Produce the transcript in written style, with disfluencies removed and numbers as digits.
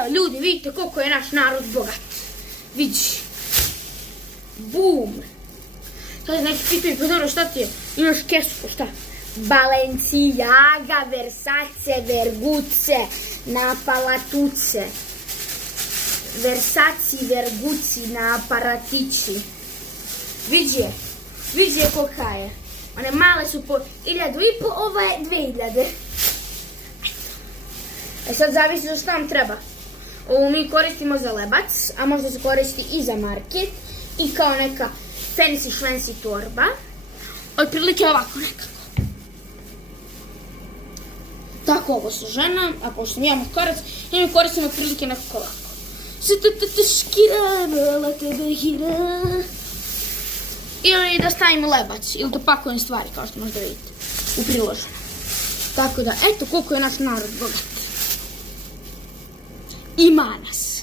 Evo, ljudi, vidite koliko je naš narod bogat. Vidi. Bum. Sad neki pitaju, pa dobro, šta ti je? Imaš kesu, pa šta? Balenciaga, Versace, Verguce, na palatuce. Versaci, Verguci, na aparatići. Vidi je kolika je. One male su po 1.500, ova je 2.000. E sad zavisi za šta nam treba. Ovo mi koristimo za lebac, a možda se koristi i za market. I kao neka fancy švensi torba. Otprilike ovako nekako. Tako ovo su žena, a pošto nijemo korac, i mi koristimo otprilike nekako ovako. Ili da stavimo lebac, ili da pakujem stvari, kao što možda vidite, u priloženo. Tako da, eto koliko je naš narod bogat. Ima nas.